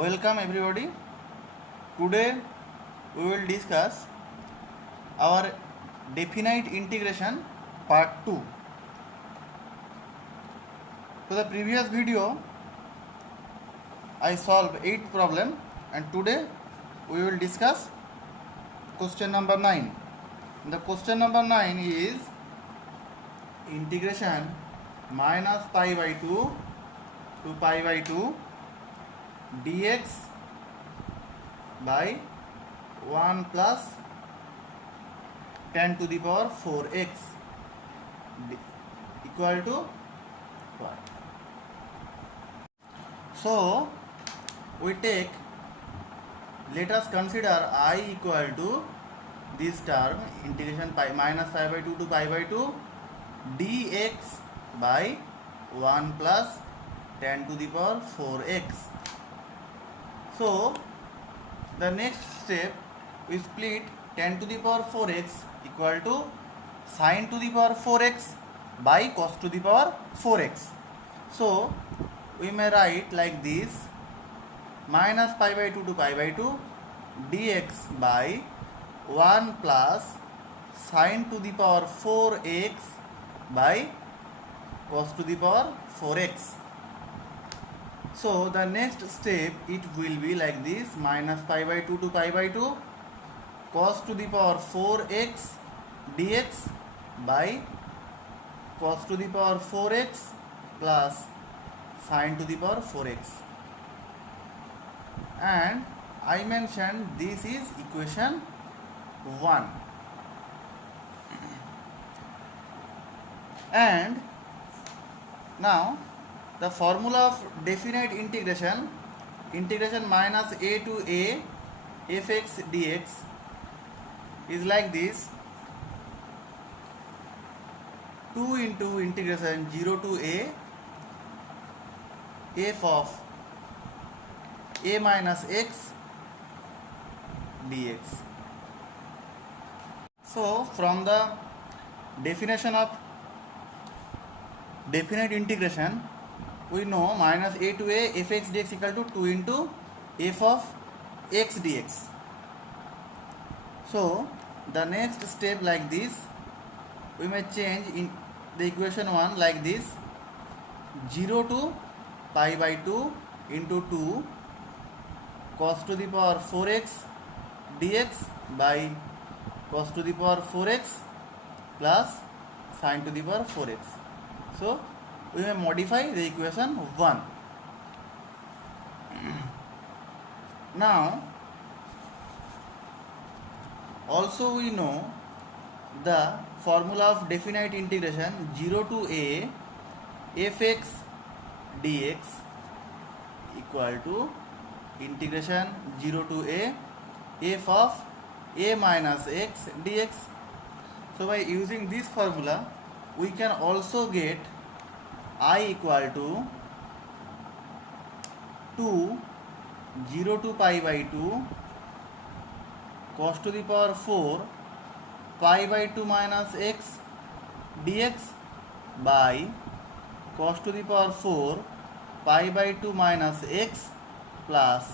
Welcome everybody. Today we will discuss our definite integration part 2. So the previous video I solved 8th problem and today we will discuss question number 9. The question number 9 is integration minus pi by 2 to pi by 2 dx by 1 plus 10 to the power 4x equal to what? So we take, let us consider I equal to this term integration pi minus pi by 2 to pi by 2 dx by 1 plus 10 to the power 4x. So the next step, we split 10 to the power 4x equal to sin to the power 4x by cos to the power 4x. So we may write like this: minus pi by 2 to pi by 2 dx by 1 plus sin to the power 4x by cos to the power 4x. So the next step, it will be like this: minus pi by 2 to pi by 2 cos to the power 4x dx by cos to the power 4x plus sin to the power 4x. And I mentioned this is equation 1. And now the formula of definite integration, integration minus a to a fx dx is like this: 2 into integration 0 to a f of a minus x dx. So from the definition of definite integration, we know minus a to a fx dx equal to 2 into f of x dx. So the next step like this, we may change in the equation 1 like this: 0 to pi by 2 into 2 cos to the power 4x dx by cos to the power 4x plus sin to the power 4x. So we may modify the equation 1. Now also we know the formula of definite integration 0 to a fx dx equal to integration 0 to a f of a minus x dx. So by using this formula, we can also get I equal to 2 0 to pi by 2 cos to the power 4 pi by 2 minus x dx by cos to the power 4 pi by 2 minus x plus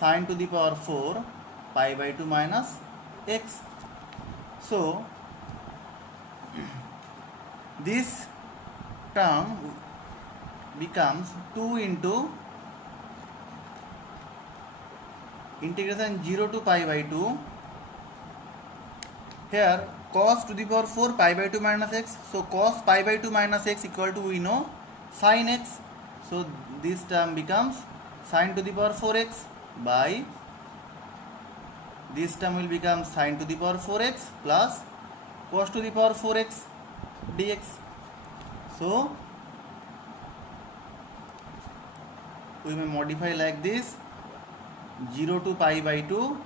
sin to the power 4 pi by 2 minus x. So this term becomes 2 into integration 0 to pi by 2. Here cos to the power 4 pi by 2 minus x. So cos pi by 2 minus x equal to, we know, sin x. So this term becomes sin to the power 4x by this term will become sin to the power 4x plus cos to the power 4x dx. So we may modify like this: 0 to pi by 2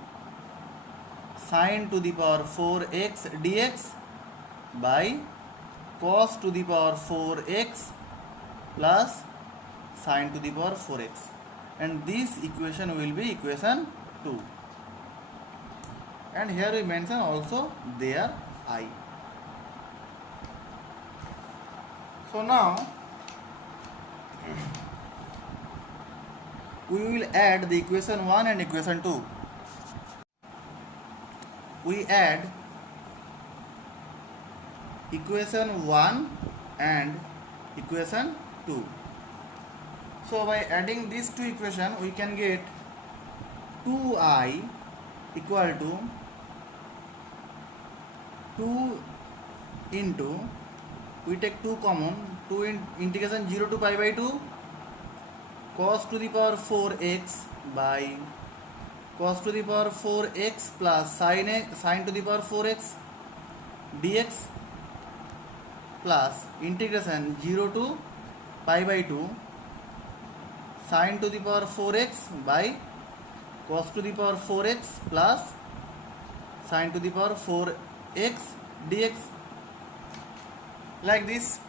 sin to the power 4x dx by cos to the power 4x plus sin to the power 4x. And this equation will be equation 2. And here we mention also their I. So now we will add the equation 1 and equation 2. We add equation 1 and equation 2. So by adding these two equations, we can get 2I equal to 2 into, we take 2 common, 2 in integration 0 to pi by 2 cos to the power 4x by cos to the power 4x plus sin to the power 4x dx plus integration 0 to pi by 2 sin to the power 4x by cos to the power 4x plus sin to the power 4x dx, like this.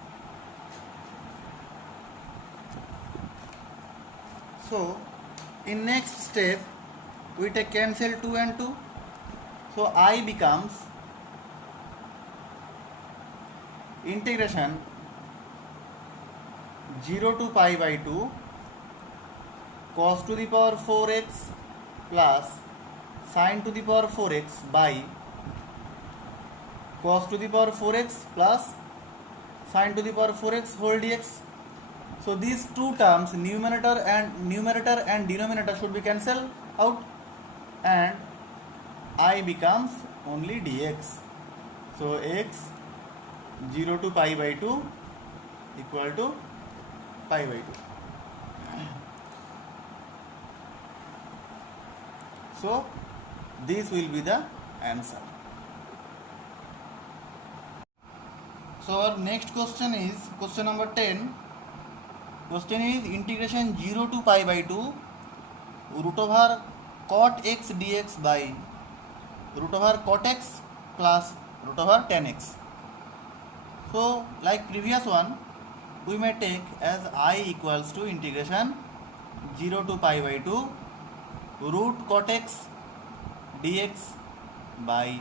So in next step we take cancel 2 and 2, so I becomes integration 0 to pi by 2 cos to the power 4x plus sin to the power 4x by cos to the power 4x plus sin to the power 4x whole dx. So these two terms, numerator and denominator, should be cancelled out, and I becomes only dx. So x 0 to pi by 2 equal to pi by 2. So this will be the answer. So our next question is question number 10. Question is integration 0 to pi by 2 root over cot x dx by root over cot x plus root over tan x. So like previous one, we may take as I equals to integration 0 to pi by 2 root cot x dx by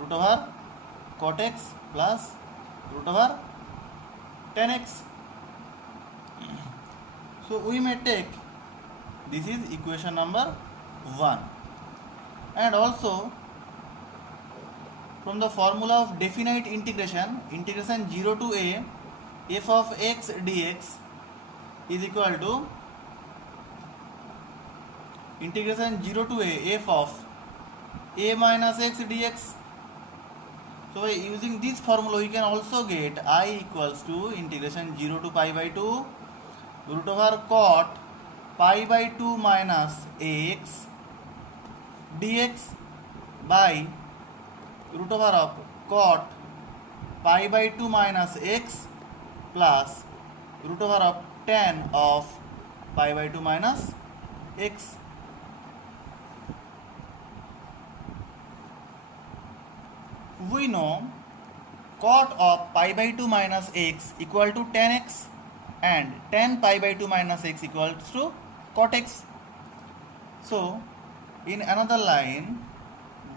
root over cot x plus root over tan x. So we may take, this is equation number 1, and also from the formula of definite integration 0 to a f of x dx is equal to integration 0 to a f of a minus x dx. So by using this formula we can also get I equals to integration 0 to pi by 2 root over cot pi by 2 minus x dx by root over of cot pi by 2 minus x plus root over of tan of pi by 2 minus x. We know cot of pi by 2 minus x equal to tan x and tan pi by 2 minus x equals to cot x. So in another line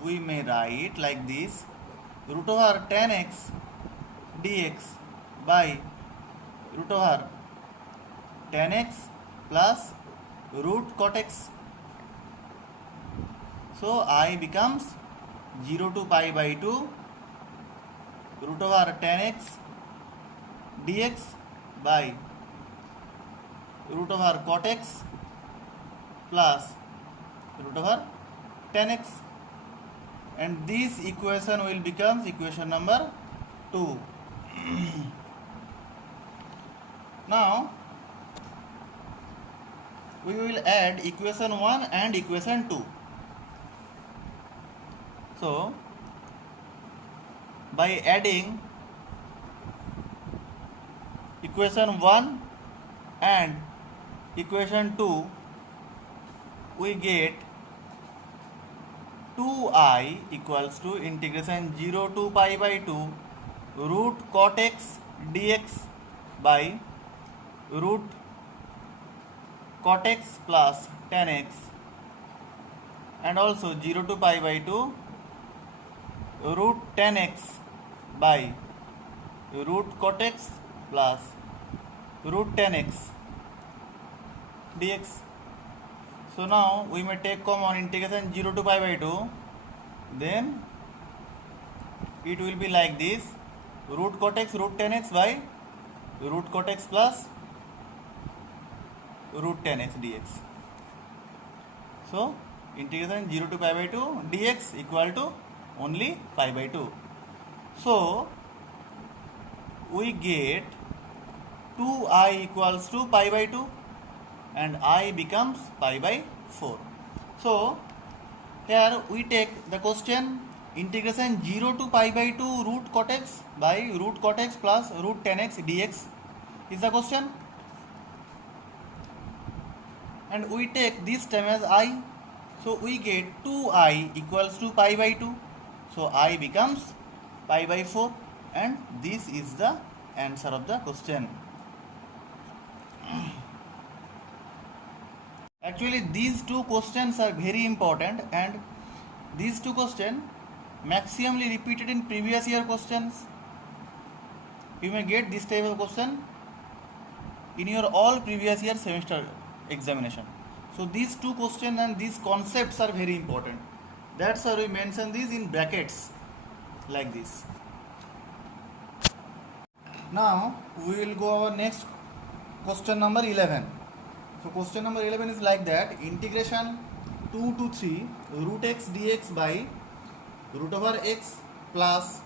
we may write like this: root over tan x dx by root over tan x plus root cot x. So I becomes 0 to pi by 2 root over tan x dx by root over cot x plus root over tan x, and this equation will become equation number 2. Now we will add equation 1 and equation 2. So by adding equation 1 and equation 2, we get 2I equals to integration 0 to pi by 2 root cot x dx by root cot x plus tan x, and also 0 to pi by 2 root tan x by root cot x plus root tan x dx. So now we may take common integration 0 to pi by 2. Then it will be like this: root cot x root 10x by root cot x plus root 10x dx. So integration 0 to pi by 2 dx equal to only pi by 2. So we get 2I equals to pi by 2 and I becomes pi by 4. So here we take the question integration 0 to pi by 2 root cot x by root cot x plus root 10x dx is the question, and we take this term as I. So we get 2I equals to pi by 2. So I becomes pi by 4, and this is the answer of the question. Actually these two questions are very important, and these two questions maximally repeated in previous year questions. You may get this type of question in your all previous year semester examination. So these two questions and these concepts are very important. That's why we mention these in brackets like this. Now we will go our next question number 11. So question number 11 is like that: integration 2 to 3 root x dx by root over x plus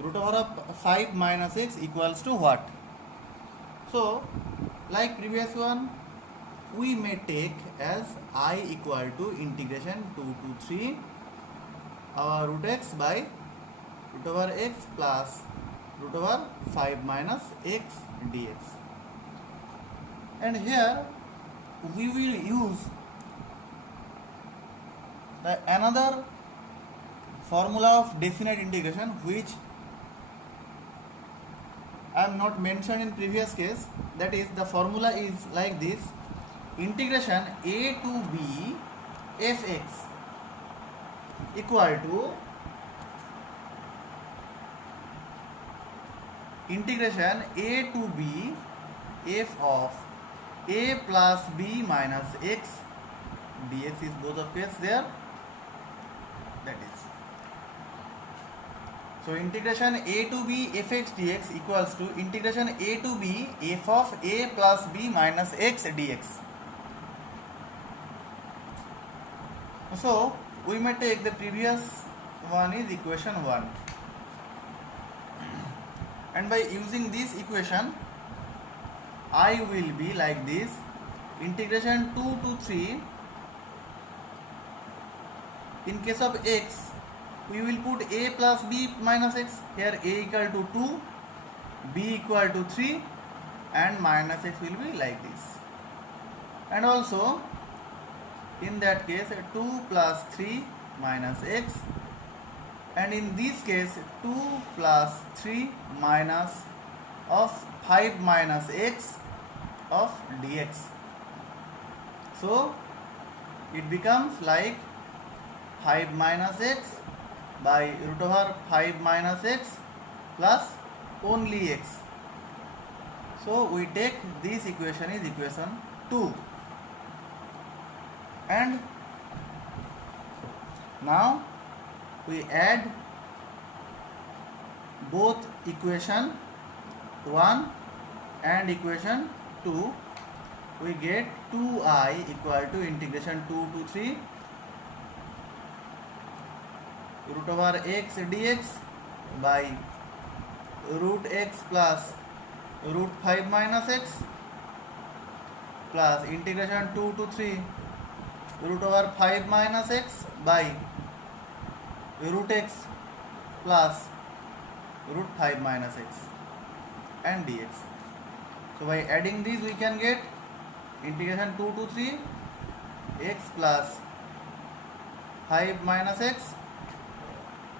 root over of 5 minus x equals to what? So like previous one, we may take as I equal to integration 2 to 3 our root x by root over x plus root over 5 minus x dx. And here we will use the another formula of definite integration, which I am not mentioned in previous case. That is, the formula is like this: integration a to b fx equal to integration a to b f of a plus b minus x dx is both of case there. That is, so integration a to b fx dx equals to integration a to b f of a plus b minus x dx. So we may take the previous one is equation 1, and by using this equation I will be like this: integration 2 to 3. In case of x, we will put a plus b minus x. Here a equal to 2, b equal to 3, and minus x will be like this. And also in that case 2 plus 3 minus x, and in this case 2 plus 3 minus of 5 minus x of dx. So it becomes like 5 minus x by root over 5 minus x plus only x. So we take this equation is equation 2. And now we add both equation 1 and equation 2. We get 2I equal to integration 2 to 3 root over x dx by root x plus root 5 minus x plus integration 2 to 3 root over 5 minus x by root x plus root 5 minus x and dx. So by adding these we can get integration 2 to 3 x plus 5 minus x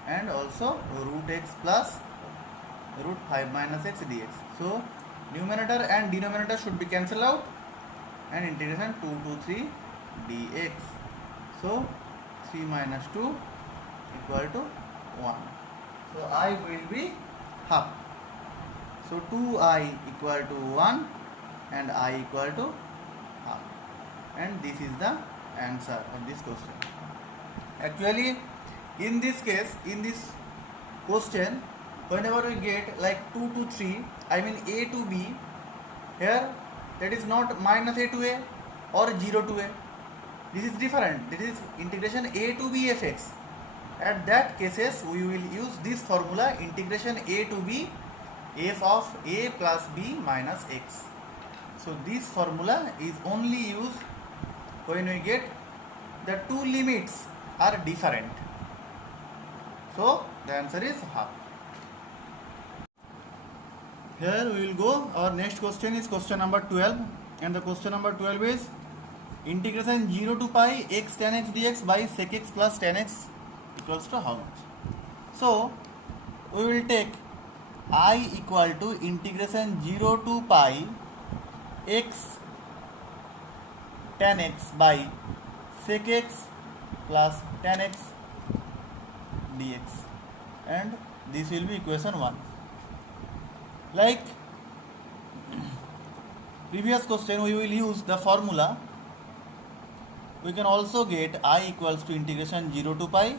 and also root x plus root 5 minus x dx. So numerator and denominator should be cancelled out, and integration 2 to 3 dx. So 3 minus 2 equal to 1. So I will be half. So 2I equal to 1 and I equal to half, and this is the answer of this question. Actually, in this case, in this question, whenever we get like 2 to 3, I mean a to b, here that is not minus a to a or 0 to a. This is different. This is integration a to b fx. At that cases, we will use this formula, integration a to b f of a plus b minus x. So this formula is only used when we get the two limits are different. So the answer is half. Here we will go. Our next question is question number 12, and the question number 12 is integration 0 to pi x tan x dx by sec x plus tan x equals to how much? So we will take I equal to integration 0 to pi x tan x by sec x plus tan x dx, and this will be equation 1. Like previous question, we will use the formula. We can also get I equals to integration 0 to pi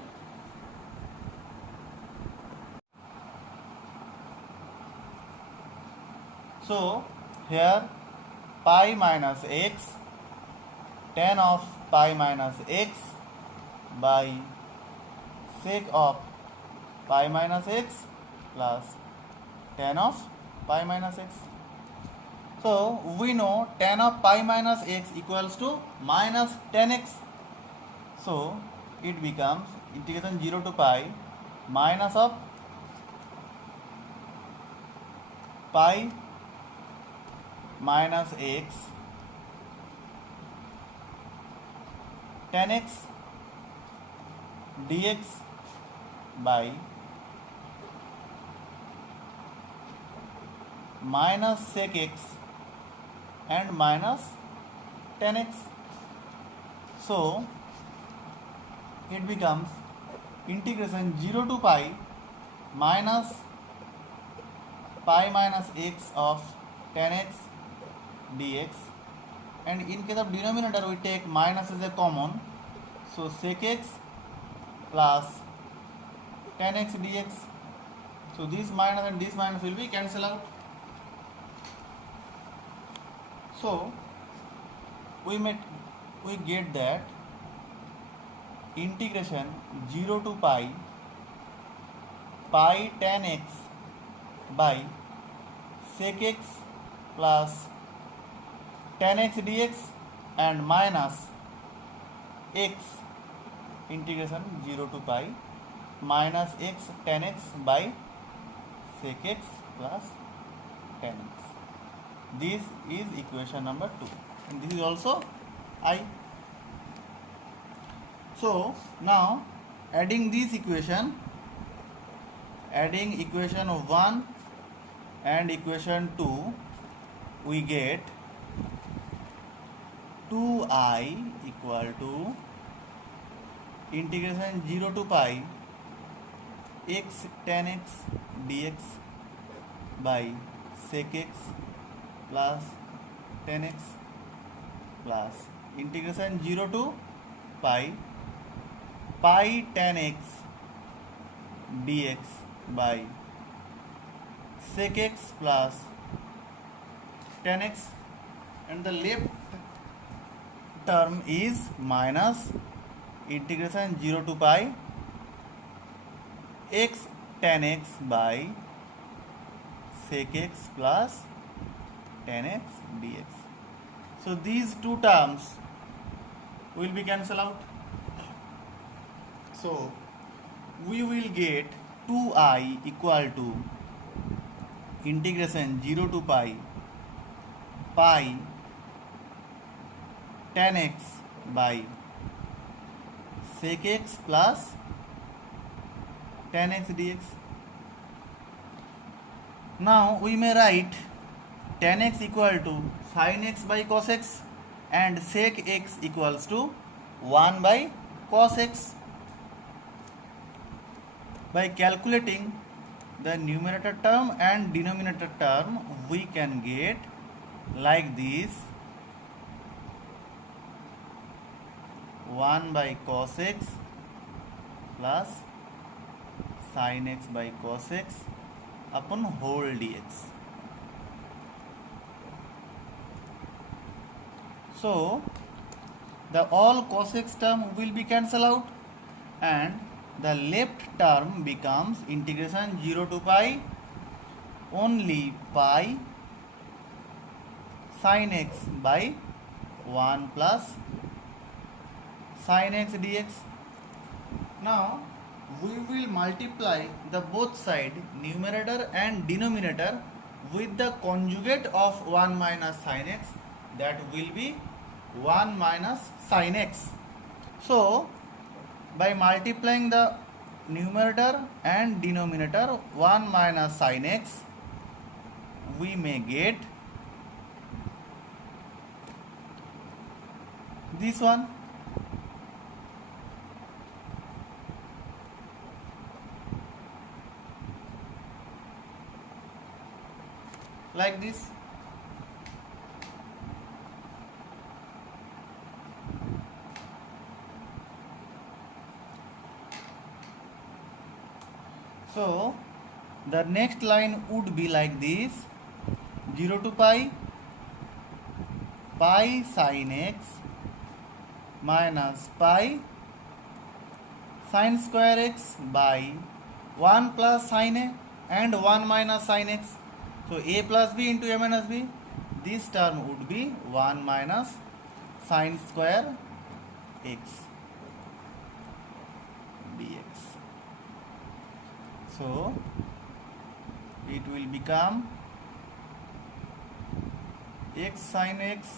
so here pi minus x tan of pi minus x by sec of pi minus x plus tan of pi minus x. So we know tan of pi minus x equals to minus tan x. So it becomes integration 0 to pi minus of pi minus x tan x dx by minus sec x and minus tan x. So it becomes integration 0 to pi minus pi minus x of tan x dx, and in case of denominator we take minus as a common, so sec x plus tan x dx. So this minus and this minus will be cancelled out. So we get that integration 0 to pi tan x by sec x plus tan x dx and minus x integration 0 to pi minus x tan x by sec x plus tan x. This is equation number 2, and this is also I. So now adding this equation, adding equation 1 and equation 2, we get 2I equal to integration 0 to pi x tan x dx by sec x plus tan x plus integration 0 to pi tan x dx by sec x plus tan x, and the left term is minus integration 0 to pi x tan x by sec x plus tan x dx. So these two terms will be cancelled out. So we will get 2I equal to integration 0 to pi tan x by sec x plus tan x dx. Now we may write tan x equal to sin x by cos x and sec x equals to 1 by cos x. By calculating the numerator term and denominator term, we can get like this. 1 by cos x plus sin x by cos x upon whole dx. So the all cos x term will be cancelled out and the left term becomes integration 0 to pi only pi sin x by 1 plus sin x dx. Now we will multiply the both side numerator and denominator with the conjugate of 1 minus sin x, that will be 1 minus sin x. So by multiplying the numerator and denominator 1 minus sin x, we may get this one. Like this. So the next line would be like this: 0 to pi pi sin x minus pi sin square x by 1 plus sin a and 1 minus sin x. So a plus b into a minus b, this term would be 1 minus sin square x dx. So it will become x sin x,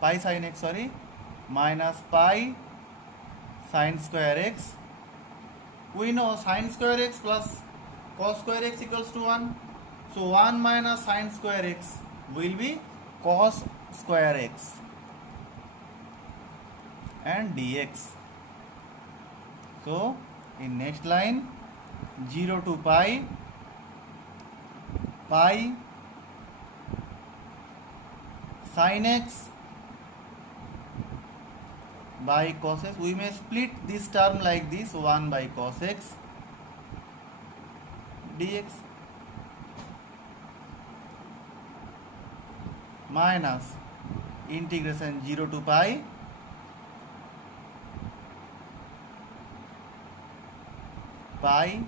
pi sin x, sorry, minus pi sin square x. We know sin square x plus cos square x equals to 1. So 1 minus sin square x will be cos square x and dx. So in next line, 0 to pi pi sin x by cos x. We may split this term like this: 1 by cos x dx minus integration 0 to pi pi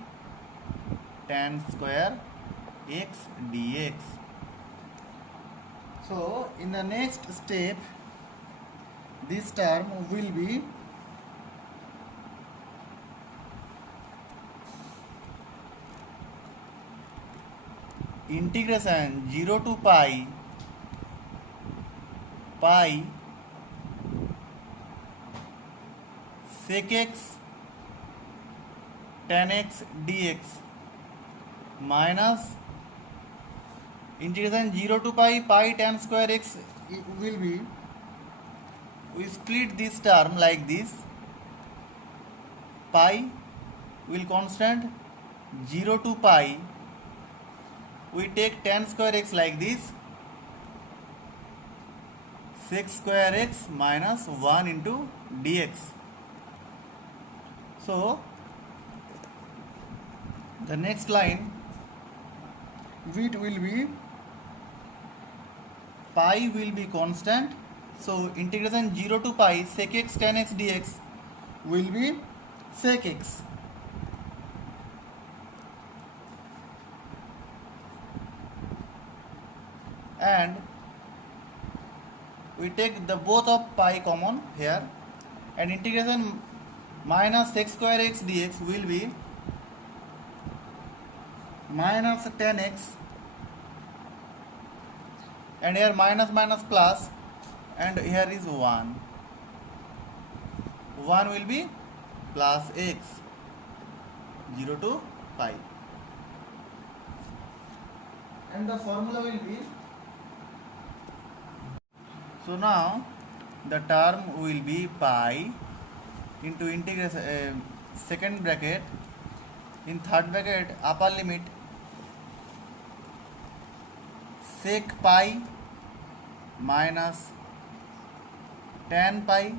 tan square x dx. So in the next step, this term will be integration 0 to pi pi sec x tan x dx minus integration 0 to pi pi tan square x. It will be, we split this term like this: pi will constant, 0 to pi we take tan square x like this, sec square x minus 1 into dx. So the next line, it will be pi will be constant, so integration 0 to pi sec x tan x dx will be sec x. And we take the both of pi common here, and integration minus sec square x dx will be minus tan x, and here minus minus plus, and here is 1. 1 will be plus x, 0 to pi, and the formula will be. So now the term will be pi into integration second bracket, in third bracket upper limit sec pi minus tan pi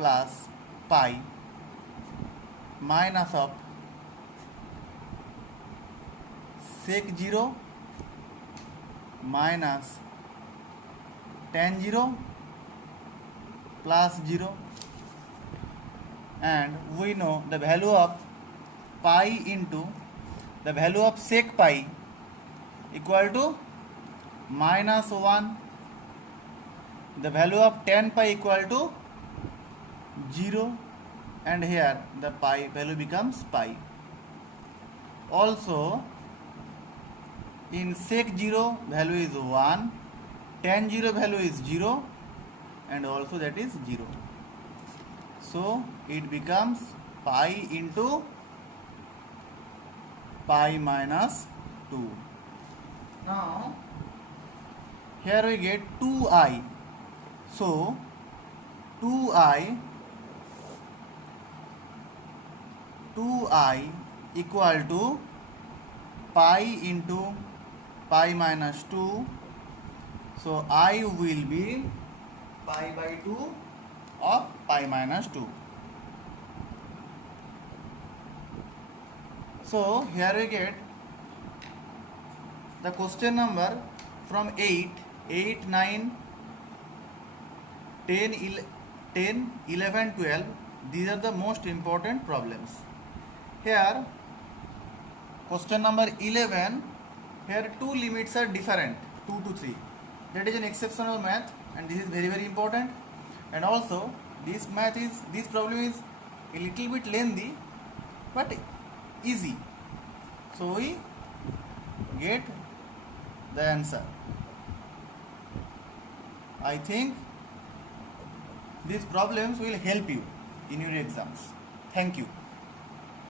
plus pi minus of sec 0 minus tan 0 plus 0, and we know the value of pi into the value of sec pi equal to minus 1, the value of tan pi equal to 0, and here the pi value becomes pi. Also in sec 0 value is 1, tan 0 value is 0, and also that is 0. So it becomes pi into pi minus 2. Now here we get 2i. So 2i equal to pi into pi minus 2. So I will be pi by 2 of pi minus 2. So here we get the question number from 8, 9, 10, 11, 12. These are the most important problems. Here question number 11, here two limits are different, 2 to 3. That is an exceptional math, and this is very important. And also this problem is a little bit lengthy but easy. So we get the answer. I think these problems will help you in your exams. Thank you.